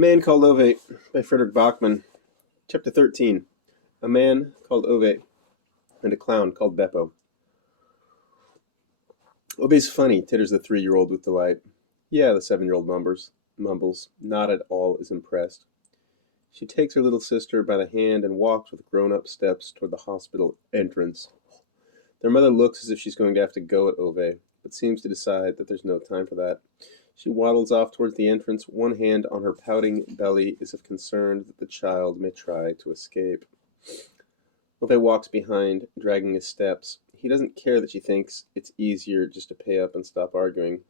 A Man Called Ove by Frederick Bachman. Chapter 13. A Man Called Ove and a Clown Called Beppo. Ove's funny, titters the 3-year-old with delight. Yeah, the 7-year-old mumbles, not at all as impressed. She takes her little sister by the hand and walks with grown-up steps toward the hospital entrance. Their mother looks as if she's going to have to go at Ove, but seems to decide that there's no time for that. She waddles off towards the entrance, one hand on her pouting belly as if concerned that the child may try to escape. Ove walks behind, dragging his steps. He doesn't care that she thinks it's easier just to pay up and stop arguing,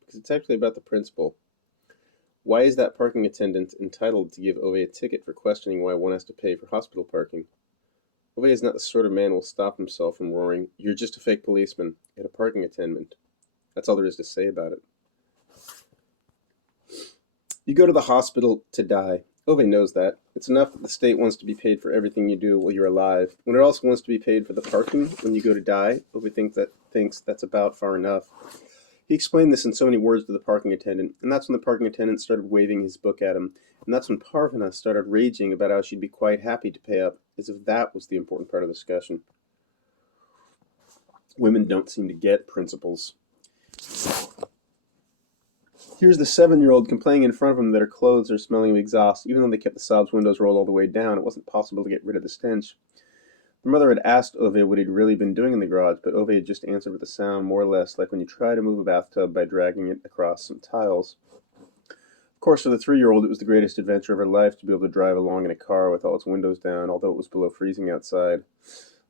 because it's actually about the principle. Why is that parking attendant entitled to give Ove a ticket for questioning why one has to pay for hospital parking? Ove is not the sort of man who will stop himself from roaring, "You're just a fake policeman," at a parking attendant. That's all there is to say about it. You go to the hospital to die. Ove knows that. It's enough that the state wants to be paid for everything you do while you're alive. When it also wants to be paid for the parking when you go to die, Ove thinks that's about far enough. He explained this in so many words to the parking attendant, and that's when the parking attendant started waving his book at him, and that's when Parvana started raging about how she'd be quite happy to pay up, as if that was the important part of the discussion. Women don't seem to get principles. Here's the 7-year-old complaining in front of him that her clothes are smelling of exhaust. Even though they kept the Saab's windows rolled all the way down, it wasn't possible to get rid of the stench. The mother had asked Ove what he'd really been doing in the garage, but Ove had just answered with a sound more or less like when you try to move a bathtub by dragging it across some tiles. Of course, for the 3-year-old, it was the greatest adventure of her life to be able to drive along in a car with all its windows down, although it was below freezing outside.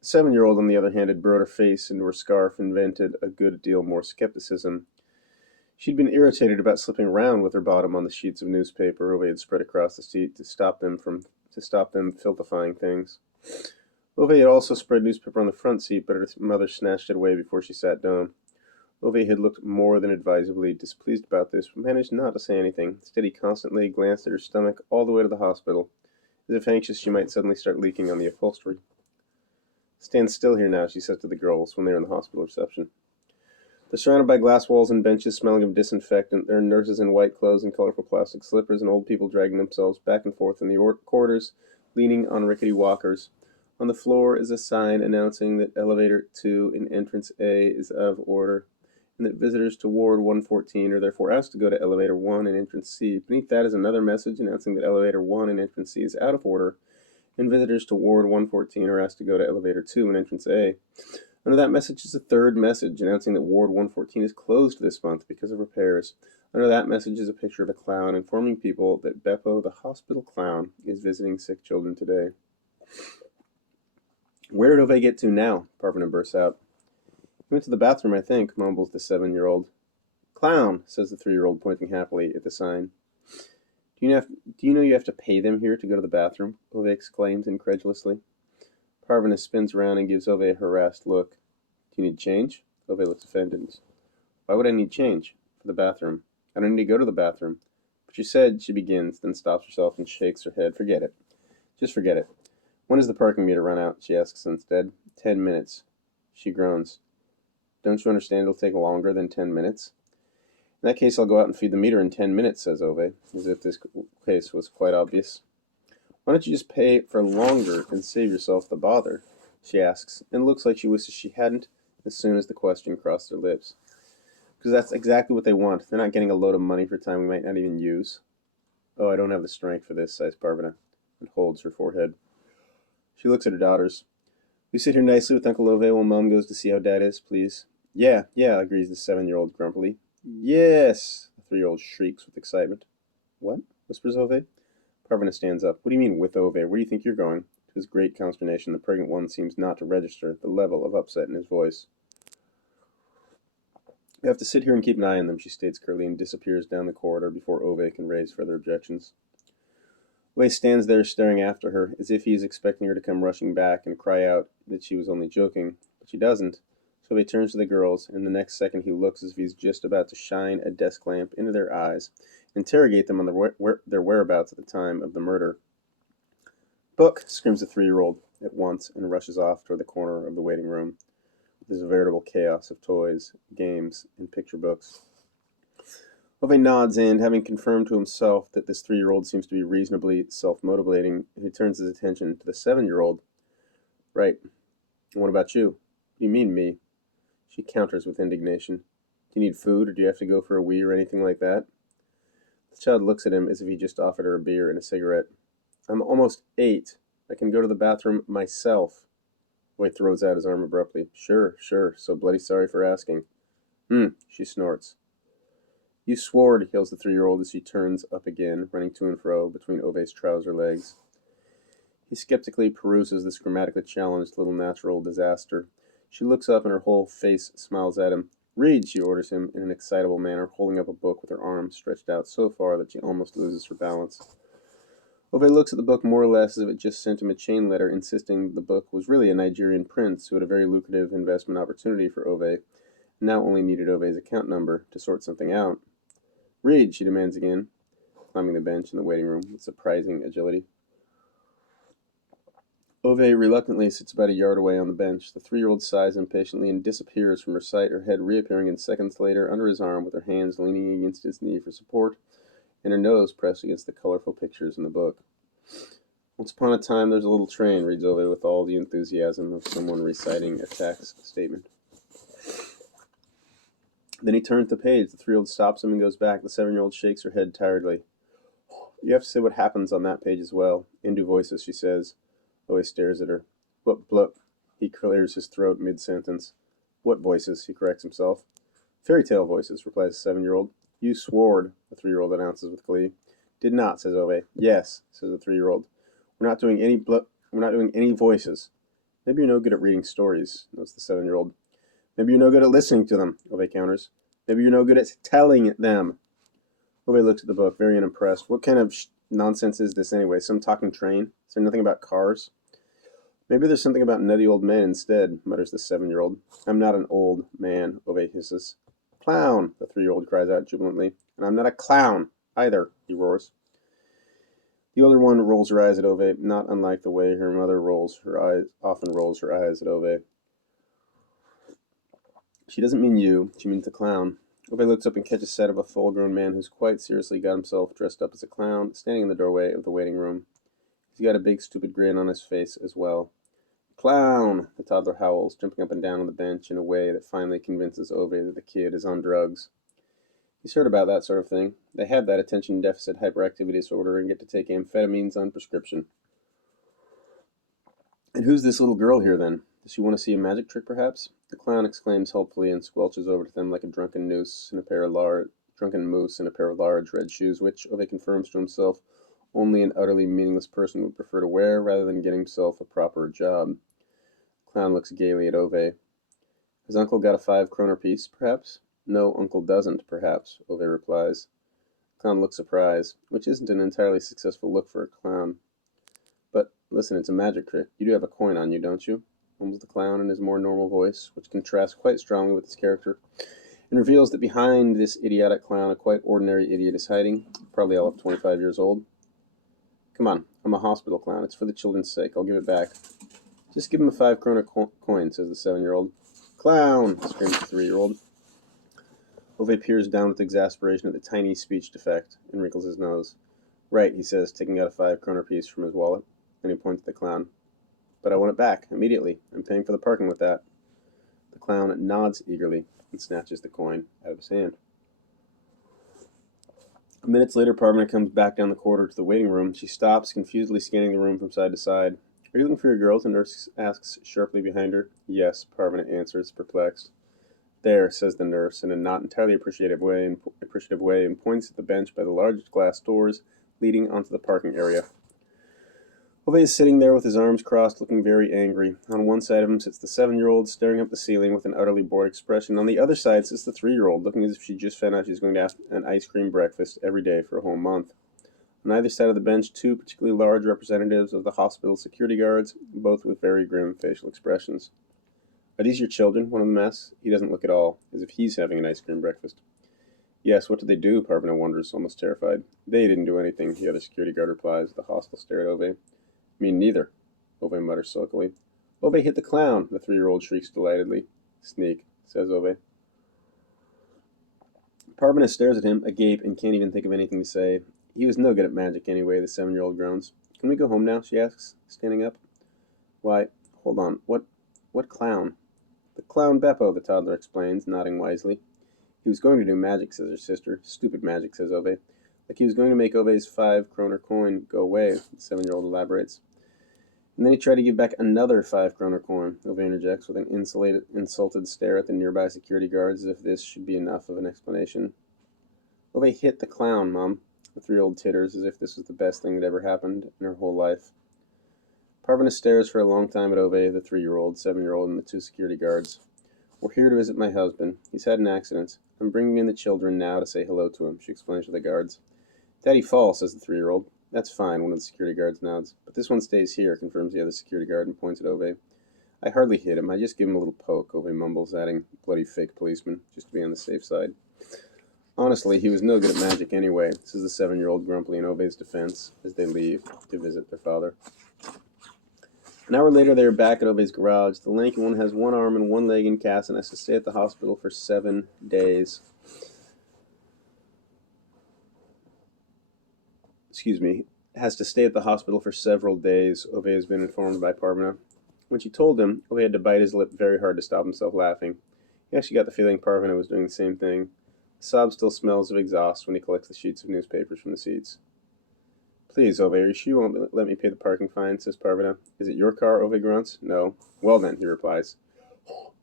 The 7-year-old, on the other hand, had burrowed her face into her scarf and vented a good deal more skepticism. She'd been irritated about slipping around with her bottom on the sheets of newspaper Ove had spread across the seat to stop them filthifying things. Ove had also spread newspaper on the front seat, but her mother snatched it away before she sat down. Ove had looked more than advisedly displeased about this, but managed not to say anything. Instead, he constantly glanced at her stomach all the way to the hospital, as if anxious she might suddenly start leaking on the upholstery. "Stand still here now," she said to the girls when they were in the hospital reception. They're surrounded by glass walls and benches smelling of disinfectant. There are nurses in white clothes and colorful plastic slippers, and old people dragging themselves back and forth in the corridors, leaning on rickety walkers. On the floor is a sign announcing that Elevator 2 in Entrance A is out of order, and that visitors to Ward 114 are therefore asked to go to Elevator 1 in Entrance C. Beneath that is another message announcing that Elevator 1 in Entrance C is out of order, and visitors to Ward 114 are asked to go to Elevator 2 in Entrance A. Under that message is a third message announcing that Ward 114 is closed this month because of repairs. Under that message is a picture of a clown informing people that Beppo, the hospital clown, is visiting sick children today. "Where did Ove get to now?" Parvana bursts out. "He went to the bathroom, I think," mumbles the 7-year-old. "Clown," says the 3-year-old, pointing happily at the sign. Do you know you have to pay them here to go to the bathroom?" Ove exclaims incredulously. Parvana spins around and gives Ove a harassed look. "Do you need change?" Ove looks offended. "Why would I need change?" "For the bathroom." "I don't need to go to the bathroom." "But you said," she begins, then stops herself and shakes her head. "Forget it. Just forget it." "When does the parking meter run out?" she asks instead. 10 minutes. She groans. "Don't you understand it'll take longer than 10 minutes? "In that case, I'll go out and feed the meter in 10 minutes, says Ove, as if this case was quite obvious. "Why don't you just pay for longer and save yourself the bother?" she asks, and looks like she wishes she hadn't as soon as the question crossed her lips. "Because that's exactly what they want. They're not getting a load of money for time we might not even use." "Oh, I don't have the strength for this," sighs Parvana, and holds her forehead. She looks at her daughters. "We sit here nicely with Uncle Ove while Mom goes to see how Dad is, please." Yeah, agrees the 7-year-old grumpily. "Yes," the 3-year-old shrieks with excitement. "What?" whispers Ove. Parvana stands up. "What do you mean, with Ove? Where do you think you're going?" To his great consternation, the pregnant one seems not to register the level of upset in his voice. "You have to sit here and keep an eye on them," she states curtly, and disappears down the corridor before Ove can raise further objections. Ove stands there staring after her, as if he is expecting her to come rushing back and cry out that she was only joking, but she doesn't. So Ove turns to the girls, and the next second he looks as if he's just about to shine a desk lamp into their eyes and interrogate them on their whereabouts at the time of the murder. "Book!" screams the 3-year-old at once, and rushes off toward the corner of the waiting room. There's a veritable chaos of toys, games, and picture books. Ove nods and, having confirmed to himself that this 3-year-old seems to be reasonably self-motivating, he turns his attention to the 7-year-old. Right. And what about you? What do you mean, me? She counters with indignation. Do you need food, or do you have to go for a wee or anything like that? The child looks at him as if he just offered her a beer and a cigarette. I'm almost 8. I can go to the bathroom myself. Ove throws out his arm abruptly. Sure, so bloody sorry for asking. She snorts. You swore, yells the 3-year-old as she turns up again, running to and fro between Ove's trouser legs. He skeptically peruses this grammatically challenged little natural disaster. She looks up and her whole face smiles at him. Read, she orders him in an excitable manner, holding up a book with her arm stretched out so far that she almost loses her balance. Ove looks at the book more or less as if it just sent him a chain letter insisting the book was really a Nigerian prince who had a very lucrative investment opportunity for Ove, and now only needed Ove's account number to sort something out. Read, she demands again, climbing the bench in the waiting room with surprising agility. Ove reluctantly sits about a yard away on the bench. The 3-year-old sighs impatiently and disappears from her sight, her head reappearing in seconds later under his arm with her hands leaning against his knee for support and her nose pressed against the colorful pictures in the book. Once upon a time there's a little train, reads Ove with all the enthusiasm of someone reciting a tax statement. Then he turns the page. The 3-year-old stops him and goes back. The 7-year-old shakes her head tiredly. You have to say what happens on that page as well. Indu voices, she says. Ove stares at her. What blup? He clears his throat mid-sentence. What voices? He corrects himself. Fairy tale voices, replies the 7-year-old. You swore, the 3-year-old announces with glee. Did not, says Ove. Yes, says the 3-year-old. We're not doing any voices. Maybe you're no good at reading stories, notes the 7-year-old. Maybe you're no good at listening to them, Ove counters. Maybe you're no good at telling them. Ove looks at the book, very unimpressed. What kind of nonsense is this anyway? Some talking train? Is there nothing about cars? Maybe there's something about nutty old men instead, mutters the 7-year-old. I'm not an old man, Ove hisses. Clown, the 3-year-old cries out jubilantly. And I'm not a clown either, he roars. The older one rolls her eyes at Ove, not unlike the way her mother often rolls her eyes at Ove. She doesn't mean you, she means the clown. Ove looks up and catches sight of a full-grown man who's quite seriously got himself dressed up as a clown, standing in the doorway of the waiting room. He's got a big stupid grin on his face as well. Clown! The toddler howls, jumping up and down on the bench in a way that finally convinces Ove that the kid is on drugs. He's heard about that sort of thing. They have that attention deficit hyperactivity disorder and get to take amphetamines on prescription. And who's this little girl here, then? Does she want to see a magic trick, perhaps? The clown exclaims helpfully and squelches over to them like a drunken moose in a pair of large red shoes, which, Ove confirms to himself, only an utterly meaningless person would prefer to wear rather than getting himself a proper job. The clown looks gaily at Ove. Has Uncle got a 5-kroner piece, perhaps? No, Uncle doesn't, perhaps, Ove replies. The clown looks surprised, which isn't an entirely successful look for a clown. But, listen, it's a magic trick. You do have a coin on you, don't you? Mumbles the clown in his more normal voice, which contrasts quite strongly with his character, and reveals that behind this idiotic clown a quite ordinary idiot is hiding, probably all of 25 years old. Come on, I'm a hospital clown. It's for the children's sake. I'll give it back. Just give him a 5-kroner coin, says the 7-year-old. Clown! Screams the 3-year-old. Ove peers down with exasperation at the tiny speech defect and wrinkles his nose. Right, he says, taking out a 5-kroner piece from his wallet. Then he points at the clown. But I want it back, immediately. I'm paying for the parking with that. The clown nods eagerly and snatches the coin out of his hand. Minutes later, Parvana comes back down the corridor to the waiting room. She stops, confusedly scanning the room from side to side. Are you looking for your girls? The nurse asks sharply behind her. Yes, Parvana answers, perplexed. There, says the nurse, in a not entirely appreciative way, and points at the bench by the large glass doors leading onto the parking area. Ove is sitting there with his arms crossed, looking very angry. On one side of him sits the 7-year-old, staring up the ceiling with an utterly bored expression. On the other side sits the 3-year-old, looking as if she just found out she's going to have an ice cream breakfast every day for a whole month. On either side of the bench, 2 particularly large representatives of the hospital security guards, both with very grim facial expressions. Are these your children? One of them asks. He doesn't look at all, as if he's having an ice cream breakfast. Yes, what did they do? Parvana wonders, almost terrified. They didn't do anything, the other security guard replies, with a hostile stare at Ove. Me neither, Ove mutters sulkily. Ove hit the clown, the 3-year-old shrieks delightedly. Sneak, says Ove. Parvana stares at him, agape, and can't even think of anything to say. He was no good at magic anyway, the 7-year-old groans. Can we go home now? She asks, standing up. Why, hold on, what clown? The clown Beppo, the toddler explains, nodding wisely. He was going to do magic, says her sister. Stupid magic, says Ove. Like he was going to make Ove's 5-kroner coin go away, the 7-year-old elaborates. And then he tried to give back another 5-kroner coin, Ove interjects, with an insulted stare at the nearby security guards, as if this should be enough of an explanation. Ove hit the clown, Mom. The 3-year-old titters, as if this was the best thing that ever happened in her whole life. Parvana stares for a long time at Ove, the 3-year-old, 7-year-old, and the 2 security guards. We're here to visit my husband. He's had an accident. I'm bringing in the children now to say hello to him, she explains to the guards. Daddy fall, says the 3-year-old. That's fine, one of the security guards nods. But this one stays here, confirms the other security guard and points at Ove. I hardly hit him. I just give him a little poke, Ove mumbles, adding, bloody fake policeman, just to be on the safe side. Honestly, he was no good at magic anyway, says the 7-year-old grumpily in Ove's defense as they leave to visit their father. An hour later, they are back at Ove's garage. The lanky one has one arm and one leg in cast and has to stay at the hospital for 7 days. Has to stay at the hospital for several days, Ove has been informed by Parvana. When she told him, Ove had to bite his lip very hard to stop himself laughing. He actually got the feeling Parvana was doing the same thing. The sob still smells of exhaust when he collects the sheets of newspapers from the seats. Please, Ove, are you sure you won't let me pay the parking fine, says Parvana. Is it your car, Ove grunts. No. Well then, he replies.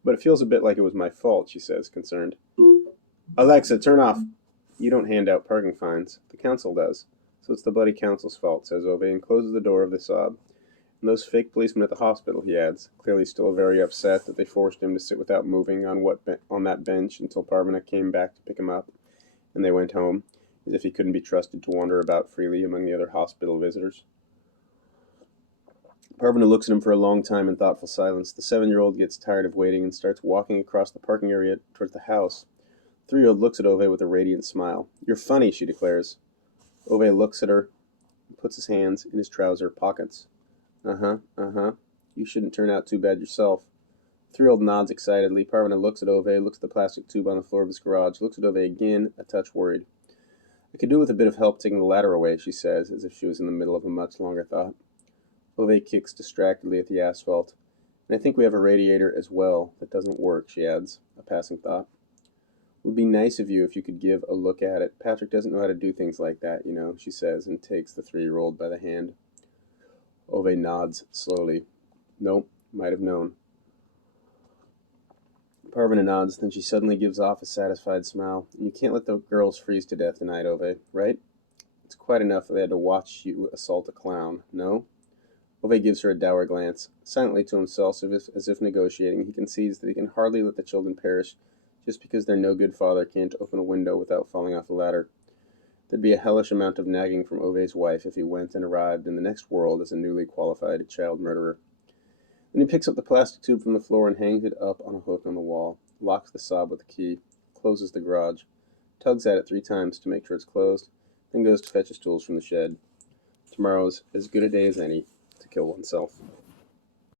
But it feels a bit like it was my fault, she says, concerned. Alexa, turn off. You don't hand out parking fines. The council does. So it's the bloody council's fault, says Ove, and closes the door of the sob. And those fake policemen at the hospital, he adds, clearly still very upset that they forced him to sit without moving on that bench until Parvana came back to pick him up, and they went home, as if he couldn't be trusted to wander about freely among the other hospital visitors. Parvana looks at him for a long time in thoughtful silence. The 7-year-old gets tired of waiting and starts walking across the parking area towards the house. The 3-year-old looks at Ove with a radiant smile. You're funny, she declares. Ove looks at her and puts his hands in his trouser pockets. Uh-huh. You shouldn't turn out too bad yourself. The 3-year-old nods excitedly. Parvana looks at Ove, looks at the plastic tube on the floor of his garage, looks at Ove again, a touch worried. I could do with a bit of help taking the ladder away, she says, as if she was in the middle of a much longer thought. Ove kicks distractedly at the asphalt. And I think we have a radiator as well that doesn't work, she adds, a passing thought. It would be nice of you if you could give a look at it. Patrick doesn't know how to do things like that, you know, she says, and takes the 3-year-old by the hand. Ove nods slowly. Nope, might have known. Parvana nods, then she suddenly gives off a satisfied smile. You can't let the girls freeze to death tonight, Ove, right? It's quite enough that they had to watch you assault a clown, no? Ove gives her a dour glance. Silently to himself, as if negotiating, he concedes that he can hardly let the children perish just because their no-good father can't open a window without falling off a ladder. There'd be a hellish amount of nagging from Ove's wife if he went and arrived in the next world as a newly qualified child murderer. Then he picks up the plastic tube from the floor and hangs it up on a hook on the wall, locks the sob with a key, closes the garage, tugs at it 3 times to make sure it's closed, then goes to fetch his tools from the shed. Tomorrow's as good a day as any to kill oneself.